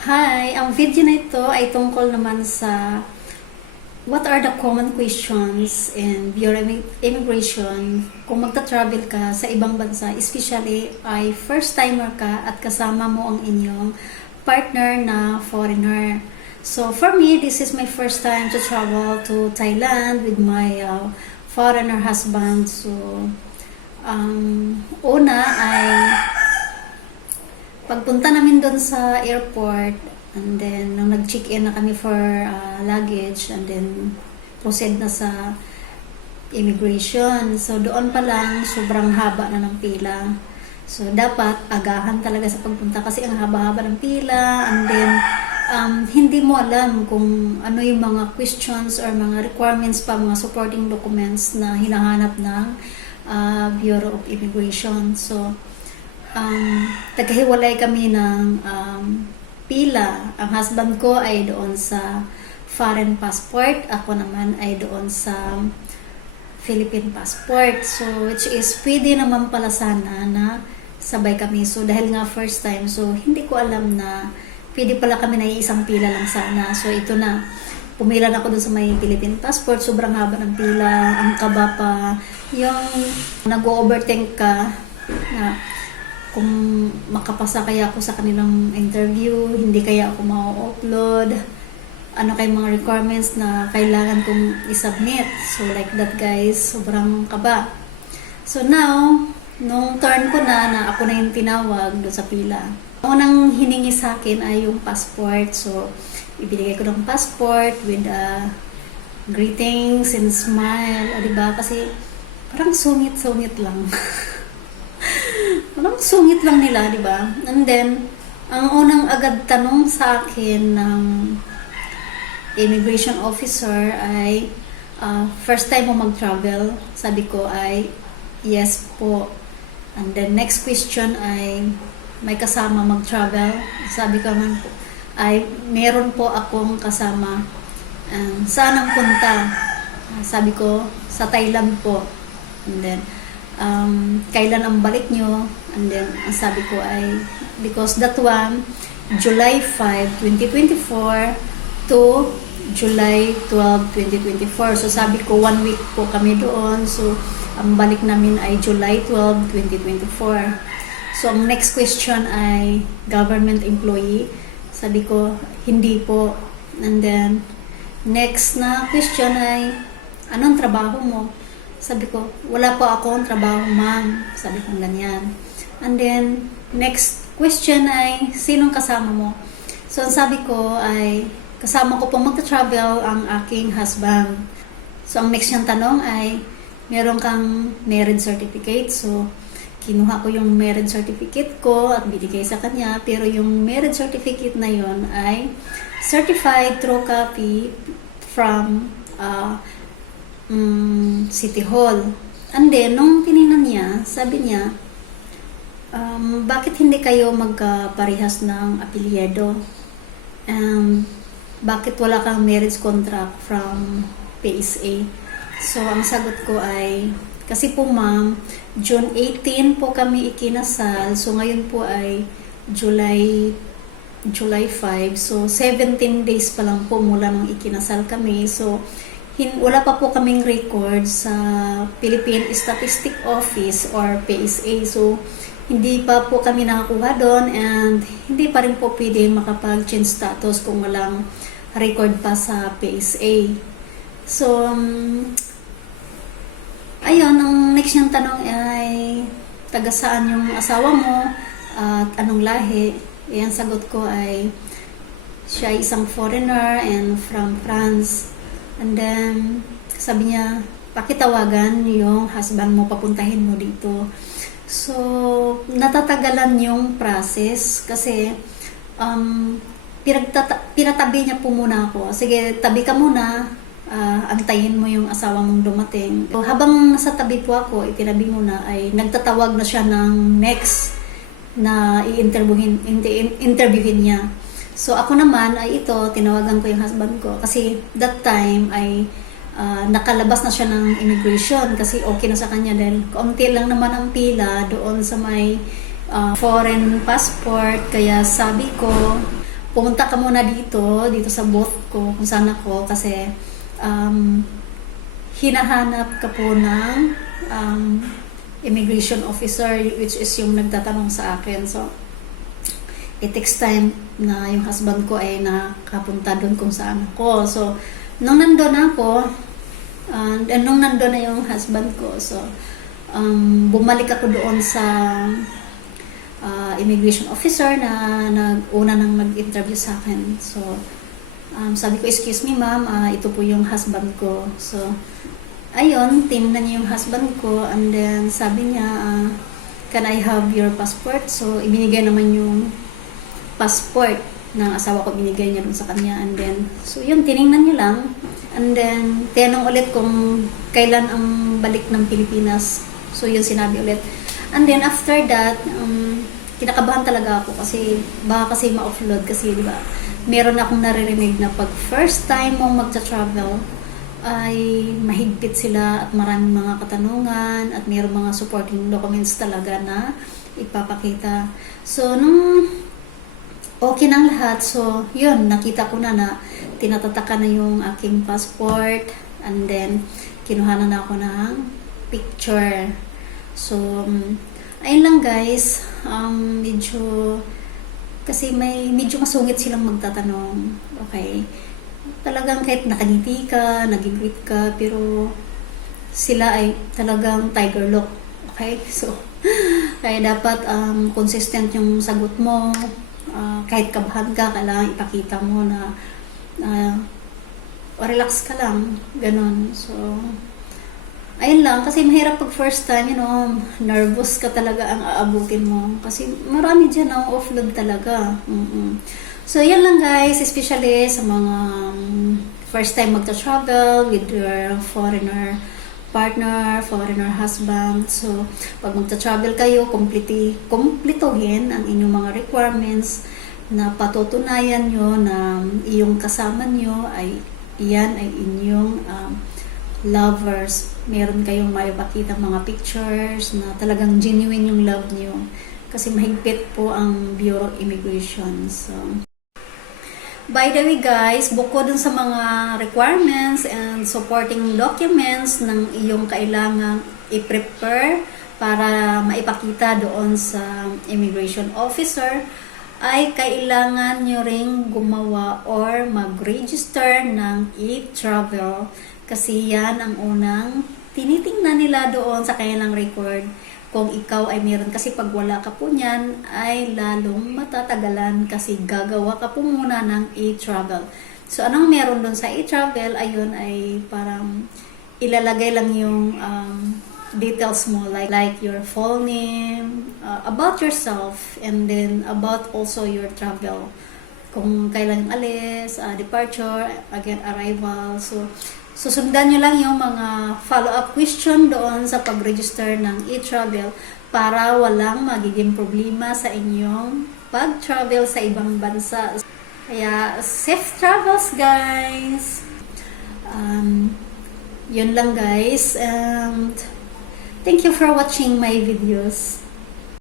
Hi! Ang video na ito ay tungkol naman sa what are the common questions in Bureau of Immigration kung magta-travel ka sa ibang bansa, especially ay first-timer ka at kasama mo ang inyong partner na foreigner. So for me, this is my first time to travel to Thailand with my foreigner husband. So una ay pagpunta namin doon sa airport, and then nung nag-check-in na kami for luggage, and then proceed na sa immigration. So doon pa lang sobrang haba na ng pila. So dapat agahan talaga sa pagpunta kasi ang haba-haba ng pila, and then hindi mo alam kung ano yung mga questions or mga requirements pa, mga supporting documents na hinahanap ng Bureau of Immigration. So nagkahiwalay kami ng pila. Ang husband ko ay doon sa foreign passport, ako naman ay doon sa Philippine passport. So which is pwede naman pala sana na sabay kami. So dahil nga first time, so hindi ko alam na pwede pala kami na isang pila lang sana. So ito na, pumila na ako doon sa may Philippine passport. Sobrang haba ng pila, ang kaba pa, yung nag-overthink ka na kung makapasa kaya ako sa kanilang interview, hindi kaya ako ma-upload, ano kay mga requirements na kailangan kong isubmit. So like that guys, sobrang kaba. So now, nung turn ko na ako na yung tinawag doon sa pila. Ang unang hiningi sa akin ay yung passport. So ibigay ko ng passport with greetings and smile. O diba? Kasi parang sungit-sungit lang. Parang sungit lang nila, di ba? And then, ang unang agad tanong sa akin ng immigration officer ay, first time mo mag-travel? Sabi ko ay, yes po. And then, next question ay, may kasama mag-travel? Sabi ko man po, ay, meron po akong kasama. Saan ang punta? Sabi ko, sa Thailand po. And then, kailan ang balik nyo? And then, ang sabi ko ay, because that one, July 5, 2024 to July 12, 2024. So, sabi ko, 1 week po kami doon. So, ang balik namin ay July 12, 2024. So, ang next question ay, government employee? Sabi ko, hindi po. And then, next na question ay, anong trabaho mo? Sabi ko, wala po akong trabaho, ma'am. Sabi ko ganyan. And then, next question ay, sinong kasama mo? So, ang sabi ko ay, kasama ko pong magta-travel ang aking husband. So, ang next niyang tanong ay, meron kang marriage certificate. So, kinuha ko yung marriage certificate ko at binigay sa kanya. Pero yung marriage certificate na yon ay certified true copy from City Hall. And then, nung tinignan niya, sabi niya, bakit hindi kayo magkaparehas ng apelyido? Bakit wala kang marriage contract from PSA? So, ang sagot ko ay, kasi po ma'am, June 18 po kami ikinasal. So, ngayon po ay July 5. So, 17 days pa lang po mula nung ikinasal kami. So, wala pa po kaming record sa Philippine Statistic Office or PSA. So, hindi pa po kami nakakuha doon, and hindi pa rin po pwede makapag-change status kung walang record pa sa PSA. So, ayun, ang next niyang tanong ay, taga saan yung asawa mo at anong lahi? Ang sagot ko ay, siya ay isang foreigner and from France. And then, sabi niya, pakitawagan yung husband mo, papuntahin mo dito. So, natatagalan yung process kasi pinatabi niya po muna ako. Sige, tabi ka muna, antayin mo yung asawa mong dumating. So, habang nasa tabi po ako, itinabi muna, ay nagtatawag na siya ng next na interviewin niya. So, ako naman ay ito, tinawagan ko yung husband ko kasi that time ay nakalabas na siya ng immigration kasi okay na sa kanya dahil kaunti lang naman ang pila doon sa may foreign passport. Kaya sabi ko, pumunta ka muna dito sa booth ko kung saan ako kasi hinahanap ka po ng immigration officer which is yung nagtatanong sa akin. So, it takes time na yung husband ko ay nakapunta doon kung saan ako. So, nung nandun ako, nung nandun na yung husband ko, so, bumalik ako doon sa immigration officer na una nang mag-interview sa akin. So, sabi ko, excuse me ma'am, ito po yung husband ko. So, ayun, tinignan niya yung husband ko and then sabi niya, can I have your passport? So, ibinigay naman yung passport ng asawa ko, binigay niya dun sa kanya and then, so yun, tinignan niya lang and then, tinanong ulit kung kailan ang balik ng Pilipinas. So, yun sinabi ulit. And then, after that, kinakabahan talaga ako kasi baka kasi ma-offload kasi, di ba? Meron akong naririnig na pag first time mong magta-travel, ay mahigpit sila at maraming mga katanungan at mayroong mga supporting documents talaga na ipapakita. So, nung okay ng lahat, so, yun, nakita ko na tinatataka na yung aking passport and then, kinuhanan na ako ng picture. So, ayun lang guys, kasi medyo masungit silang magtatanong. Okay. Talagang kahit nakangiti ka, nagigwit ka, pero sila ay talagang tiger look. Okay? So, kaya dapat consistent yung sagot mo. Kahit kabahan ka, kailangan ipakita mo na relax ka lang. Ganon. So, ayun lang. Kasi mahirap pag first time, nervous ka talaga ang aabutin mo. Kasi marami dyan ang offload talaga. So, yan lang guys, especially sa mga first time magta-travel with your foreigner partner, foreigner husband. So, pag magta-travel kayo, kumplituhin ang inyong mga requirements na patutunayan nyo na iyong kasama nyo ay iyan ay inyong lovers. Meron kayong maipakita mga pictures na talagang genuine yung love nyo. Kasi mahigpit po ang Bureau of Immigration. So, by the way guys, bukod dun sa mga requirements and supporting documents ng iyong kailangang i-prepare para maipakita doon sa immigration officer, ay kailangan nyo ring gumawa or mag-register ng e-travel kasi yan ang unang tinitingnan nila doon sa kanilang record kung ikaw ay meron. Kasi pag wala ka po niyan, ay lalong matatagalan kasi gagawa ka po muna ng e-travel. So, anong meron doon sa e-travel? Ayun ay parang ilalagay lang yung details mo like your full name, about yourself, and then about also your travel. Kung kailan yung alis, departure, again, arrival. So, susundan nyo lang yung mga follow-up question doon sa pag-register ng e-travel para walang magiging problema sa inyong pag-travel sa ibang bansa. Kaya, safe travels guys! Yun lang guys. And thank you for watching my videos.